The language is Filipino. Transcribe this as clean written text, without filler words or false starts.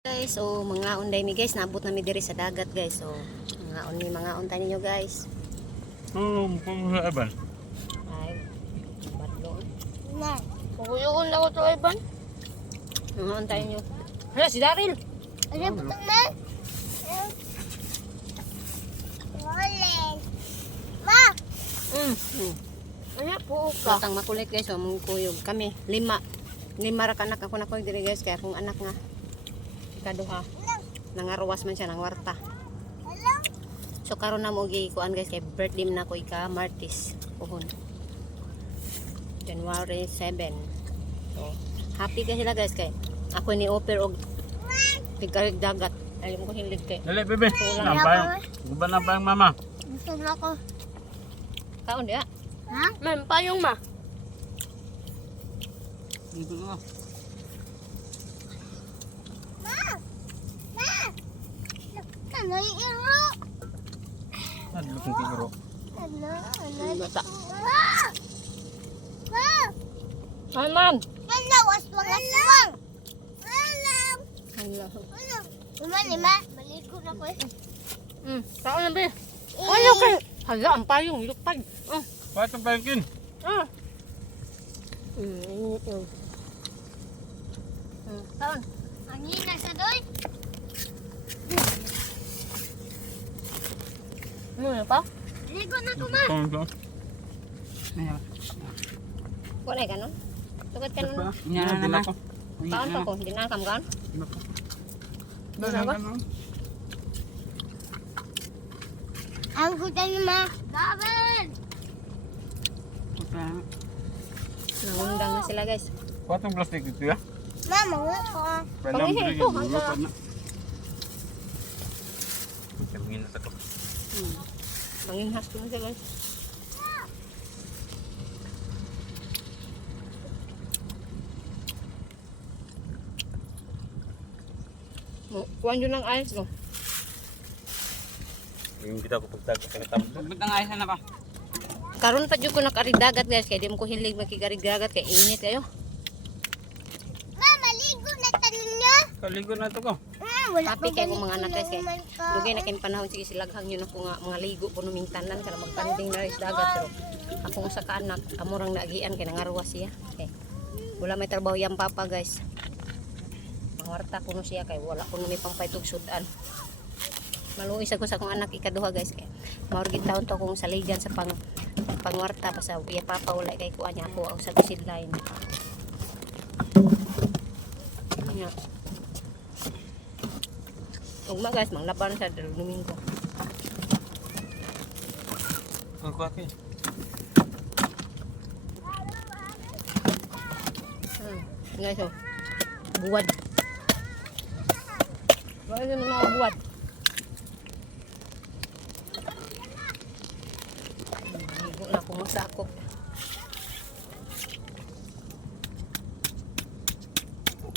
Guys, so mga unday mi guys, nabot na mi diri sa dagat guys. So mga unta ninyo guys. Kung sa Eban. Ay, batlong. Na. Paguyukon ako to Ivan. Mga unta ninyo. Hala si Daryl. Ano ba na? Wallen. Ma. Ano po ka? Katang makulit guys, so mong kuyog kami lima ra ka anak ako na ko diri guys, kaya kung anak nga ikaduha. Nangaruwas man siya ng warta. Hello. So karon na mo gi kuan guys, kay birthday na ko ika Martis puhon. January 7. So happy ka sila guys, kay ako ni offer og tigarig dagat. Alam ko hilig kay. Dali, bebe. Nampayang. Guba na ba ang mama? Gusto na ako. Kaon dia. Ha? Ma'am, payong ma. Dito na. Ano yung iro? Nadlo kong kikiro. Bata. Ay, ma'am. Ano, waswang aswang. Alam. Allah. Alam. Lima. Maligo na ko eh. Kaon na be. Ano kay? Hala, ang payong lupad. Patong payangkin. Kaon. Ang hina sa doy. Ano pa? Ligo na ko, ma. Ito. Wala ka nun? Tugat ka nun? Nya na ako. Kaon pa ko? Dinakam kan? Ang gutan ni ma. Daban. Nangundang na sila guys. Patong plastic ito ya. Mama, wala ko. Palam Panghihin diri. ko, hanggang- na. Sabihin na sa ko. Manginghas ko na siya guys. Kuhan yun ng ice ko. Yung kita ko pagtag sa katapos. Ba't ang ayos na ba? Karon pa dyan ko nakaridagat guys. Kaya di mo ko hilig makikaridagat. Kaya init kayo. Mama, ligo na tanon niya. Kaligo na to ko. Wala Happy pa kayo ganito mga anak guys. Kaya naman ka. dugay na kayong panahon. Sige silaghang yun ako nga mga ligo po numintanan. Kaya magpanding na rin sa dagat. Pero ako nga sa kaanak. Amurang naagian. Kaya nangarwas siya. Okay. Wala may trabaho yung papa guys. Mangwarta ko no siya. Kaya wala ko may pang paitog sudan. Maluis ako sa akong anak ikaduha guys. Kaya maurgit taon to akong saligan sa pangwarta. Basta iya papa wala kay kuha niya ako sa kusid line. Ayan. Ugma guys, manglaban sa Domingo. Ang kuwati. Guys, oh. Buwad. Wala na mga buwad. Ligo na akong masakop.